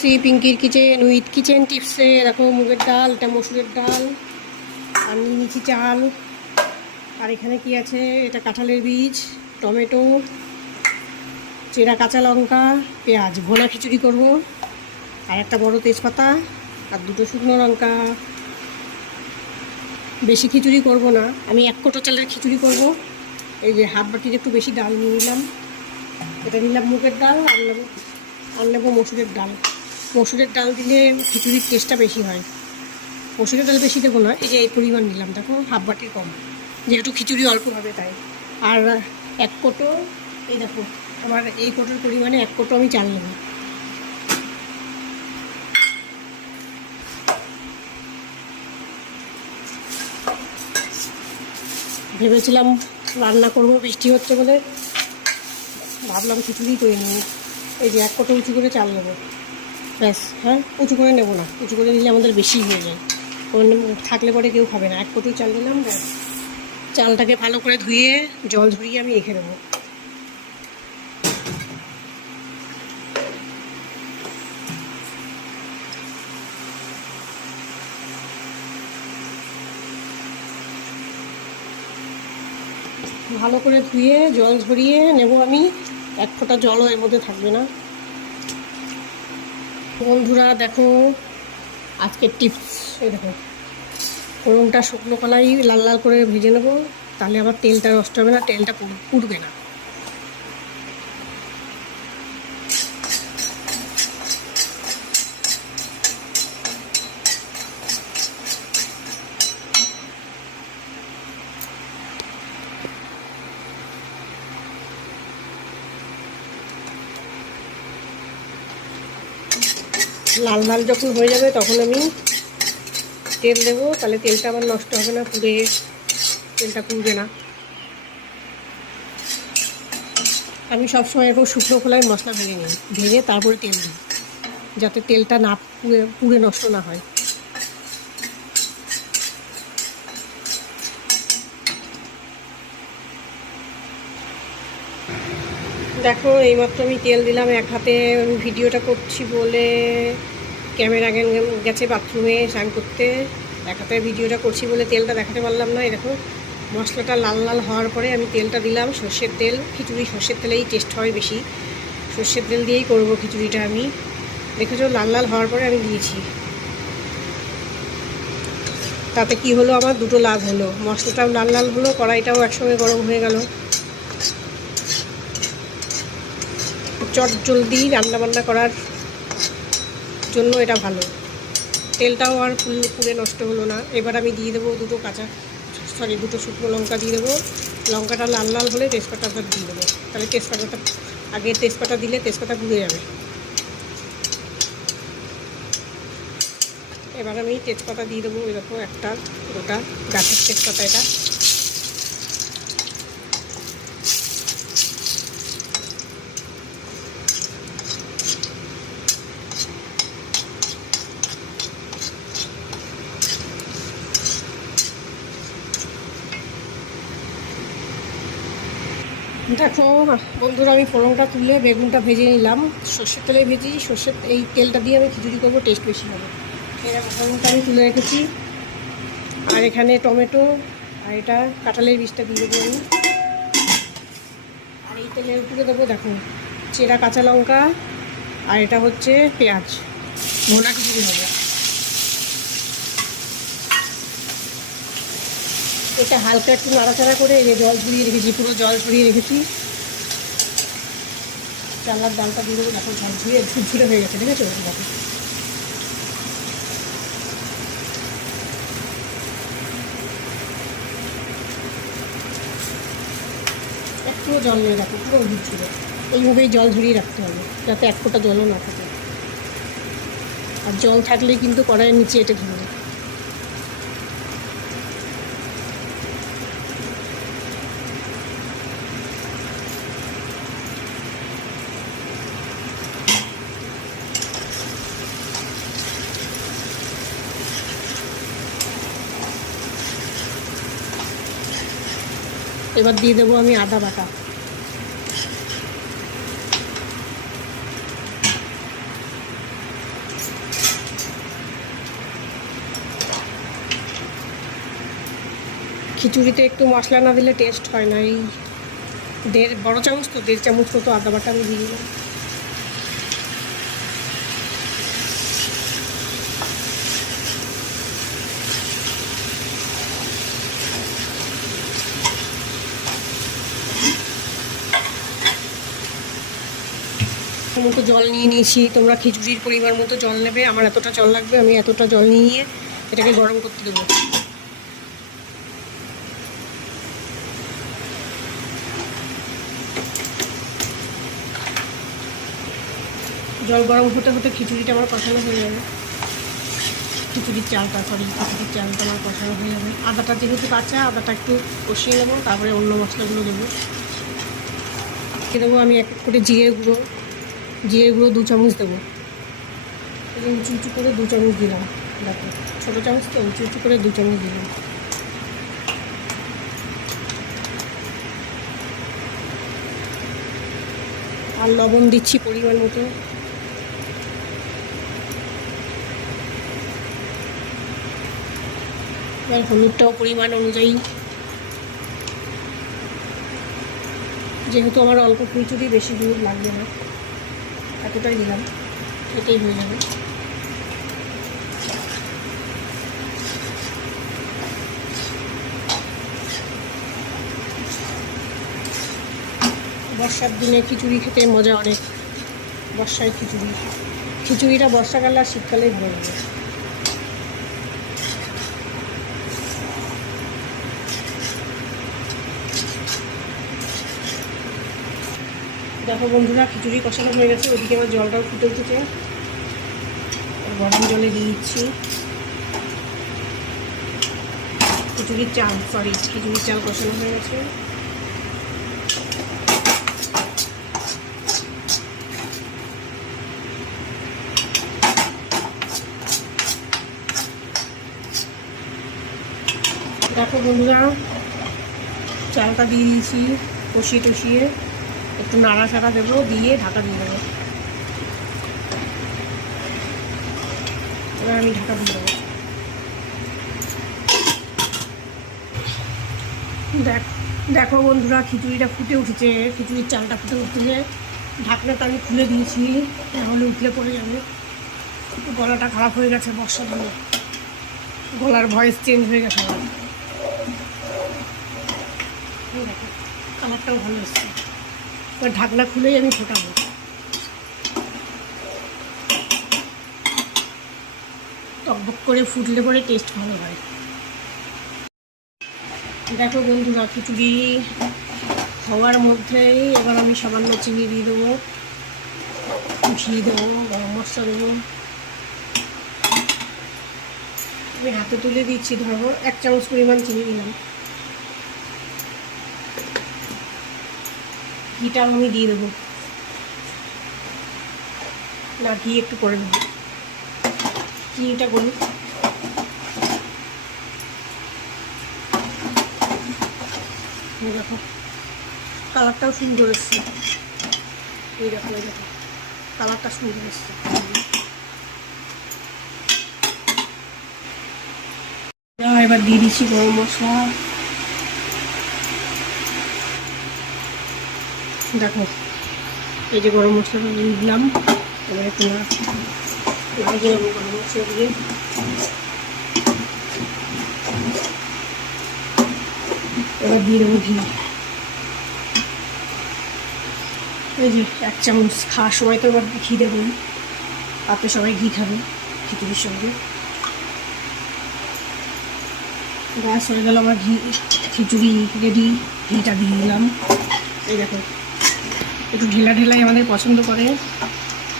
এসেছি পিঙ্কির kitchen with kitchen টিপসে। দেখো মুগের ডাল, এটা মসুরের ডাল, আর নিয়ে নিচ্ছি চাল। আর এখানে কি আছে, এটা কাঁঠালের বীজ, টমেটো, চেরা কাঁচা লঙ্কা, পেঁয়াজ। ভোনা খিচুড়ি করব। আর একটা বড় তেজপাতা আর দুটো শুকনো লঙ্কা। বেশি খিচুড়ি করব না, আমি 1 কোটো চালের খিচুড়ি করব। এই যে হাফ বাটির একটু বেশি ডাল নিয়ে নিলাম। এটা নিলাম মুগের ডাল, আর নেব মসুরের ডাল। মসুরের ডাল দিলে খিচুড়ির টেস্টটা বেশি হয়। মসুরের ডাল বেশি দেবো না, এই যে এই পরিমাণ নিলাম, দেখো হাফ বাটির কম, যেহেতু খিচুড়ি অল্প হবে তাই। আর 1 কোটো, এই দেখো আমার এই কোটোর পরিমাণে 1 কোটো আমি চাল নেব। ভেবেছিলাম রান্না করব, বৃষ্টি হচ্ছে বলে ভাবলাম খিচুড়ি করে নিই। এই যে 1 কোটো উঁচু করে চাল নেবো, ব্যাস। হ্যাঁ, উঁচু করে নেবো না, উঁচু করে নিলে আমাদের বেশি হয়ে যায়, থাকলে পরে কেউ খাবে না। 1 কোটোই চাল নিলাম, ব্যাস। চালটাকে ভালো করে ধুয়ে জল ঝরিয়ে আমি রেখে দেবো। ভালো করে ধুয়ে জল ঝরিয়ে নেব আমি, 1 ফোঁটা জলও এর মধ্যে থাকবে না। বন্ধুরা দেখো আজকের টিপস, এই দেখো ফোড়নটা শুকনো কলাই লাল লাল করে ভেজে নেবো, তাহলে আবার তেলটা নষ্ট হবে না, তেলটা পুড়বে না। লাল লাল যখন হয়ে যাবে তখন আমি তেল দেবো, তাহলে তেলটা আবার নষ্ট হবে না, তেলটা পুড়বে না। আমি সবসময় এরকম শুকনো খোলায় মশলা ভেজে নিই, ভেজে তারপরে তেল দিই, যাতে তেলটা না পুড়ে নষ্ট না হয়। দেখো এইমাত্র আমি তেল দিলাম। 1 হাতে ভিডিওটা করছি বলে ক্যামেরা গেছে বাথরুমে স্নান করতে, 1 হাতে ভিডিওটা করছি বলে তেলটা দেখাতে পারলাম না। এই দেখো মশলাটা লাল লাল হওয়ার পরে আমি তেলটা দিলাম, সর্ষের তেল। খিচুড়ি সর্ষের তেলেই টেস্ট হয় বেশি, সর্ষের তেল দিয়েই করব খিচুড়িটা আমি। দেখেছো লাল লাল হওয়ার পরে আমি দিয়েছি। তাতে কি হলো, আমার দুটো লাভ হলো, মশলাটাও লাল লাল হলো, কড়াইটাও একসঙ্গে গরম হয়ে গেল। চট জলদি রান্নাবান্না করার জন্য এটা ভালো, তেলটাও আর পুড়ে নষ্ট হলো না। এবার আমি দিয়ে দেবো দুটো শুকনো লঙ্কা দিয়ে দেবো। লঙ্কাটা লাল লাল হলে তেজপাতাটা দিয়ে দেবো, তাহলে তেজপাতা দিলে তেজপাতা পুড়ে যাবে। এবার আমি তেজপাতা দিয়ে দেবো, এরকম একটা গোটা গাছের তেজপাতা এটা। দেখো বন্ধুরা আমি ফোড়নটা তুলে বেগুনটা ভেজে নিলাম, সর্ষের তেলে ভেজি। এই তেলটা দিয়ে আমি খিচুড়ি করবো, টেস্ট বেশি হবে। এরকম ফোড়নটা আমি তুলে রেখেছি। আর এখানে টমেটো আর এটা কাঁঠালের বীজটা দিয়ে দেবো আমি। আর এই তেলের উপরে দেবো দেখো চেরা কাঁচা লঙ্কা, আর এটা হচ্ছে পেঁয়াজ। ভোনা খিচুড়ি হবে। এটা হালকা একটু নাড়াচাড়া করে এই যে জল ঝরিয়ে রেখেছি, পুরো জল ঝরিয়ে রেখেছি। চালার ডালটা দিয়ে দেবো, দেখো জল ঝরিয়ে ঝুরঝুরে হয়ে গেছে, ঠিক আছে। দেখো একটু জল নিয়ে রাখো, পুরো ঝুরঝুরে। এইভাবেই জল ঝরিয়ে রাখতে হবে, যাতে 1 ফোঁটা জলও না থাকে। আর জল থাকলে কিন্তু কড়াইয়ের নিচে এটা ধরবে। এবার দিয়ে দেবো আমি আদা বাটা। খিচুড়িতে একটু মশলা না দিলে টেস্ট হয় না। এই বড় চামচ তো 1.5 চামচ মতো আদা বাটা আমি দিয়ে দিলাম। মতো জল নিয়ে নিয়েছি। তোমরা খিচুড়ির পরিমাণ মতো জল নেবে। আমার এতটা জল লাগবে, আমি এতটা জল নিয়ে এটাকে গরম করতে দেবো। জল গরম হতে হতে খিচুড়িটা আমার কষানো হয়ে যাবে। খিচুড়ির চালটা আমার কষানো হয়ে যাবে। আদাটা যেহেতু কাঁচা, আদাটা একটু কষিয়ে নেবো, তারপরে অন্য মশলাগুলো দেবো। দেবো আমি এক এক করে জিরে গুঁড়ো 2 চামচ দেবো। উঁচু উঁচু করে 2 চামচ দিলাম। দেখো ছোটো চামচ তো, উঁচু উঁচু করে 2 চামচ দিলাম। আর লবণ দিচ্ছি পরিমাণ মতো। আর হলুদটাও পরিমাণ অনুযায়ী। যেহেতু আমার অল্প খিচুড়ি, বেশি হলুদ লাগবে না, এতটাই দিলাম, এটাই হয়ে যাবে। বর্ষার দিনে খিচুড়ি খেতে মজা অনেক। বর্ষায় খিচুড়িটা বর্ষাকালে আর শীতকালেই ভালো লাগে। দেখো বন্ধুরা, খিচুড়ি কষানো হয়ে গেছে। ওদিকে আমার জলটাও ফুটে উঠেছে। গরম জলে দিয়ে দিচ্ছি খিচুড়ির চাল কষানো হয়ে গেছে। দেখো বন্ধুরা, চালটা দিয়ে দিয়েছি, কষিয়ে টষিয়ে একটু নাড়াচাড়া দেবো, দিয়ে ঢাকা দিয়ে দেবো। এবার আমি ঢাকা দিয়ে দেবো। দেখো বন্ধুরা, খিচুড়িটা ফুটে উঠেছে, খিচুড়ির চালটা ফুটে উঠেছে। ঢাকনাটা আমি খুলে দিয়েছি, নাহলে উঠলে পড়ে যাবে। একটু গলাটা খারাপ হয়ে গেছে বর্ষার দিনে, গলার ভয়েস চেঞ্জ হয়ে গেছে। কালারটাও ভালো এসছে। এবার ঢাকনা খুলেই আমি ফোটাবো। টকবক করে ফুটলে পরে টেস্ট ভালো হয়। দেখো বন্ধুরা, খিচুড়ি হওয়ার মধ্যেই এবার আমি সামান্য চিনি দিয়ে দেবো, ঘি দেবো, গরম মশলা দেবো। আমি হাতে তুলে দিচ্ছি, ধরো 1 চামচ পরিমাণ চিনি দিলাম। ঘিটা আমি দিয়ে দেবো, না ঘি একটু করে দেবো, চিনিটা করি। দেখো কালারটাও সুন্দর এসছে। এই দেখো কালারটা সুন্দর এসছে। এবার দিয়ে দিচ্ছি গরম মশলা। দেখো এই যে গরম মশলাটা দিয়ে দিলাম। এবারে তোমার গরম মশলা দিয়ে এবার দিয়ে দেবো ঘি। এই যে 1 চামচ। খাওয়ার সময় তো এবার ঘি দেবো, তাতে সবাই ঘি খাবে খিচুড়ির সঙ্গে। গ্যাস হয়ে গেল আমার, খিচুড়ি রেডি। ঘিটা দিয়ে দিলাম। এই দেখো একটু ঢেলাই আমাদের পছন্দ করে,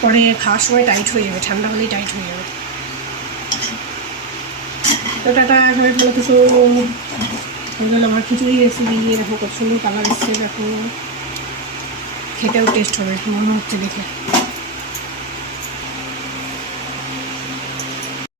পরে খাওয়ার সময় টাইট হয়ে যাবে, ঠান্ডা হলেই টাইট হয়ে যাবে। তো টাটা, সবাই ভালো কিছু হয়ে গেল আমার খিচুড়ি রেসিপি। দেখো কত সুন্দর কালার এসছে। দেখো খেতেও টেস্ট হবে মনে হচ্ছে দেখে।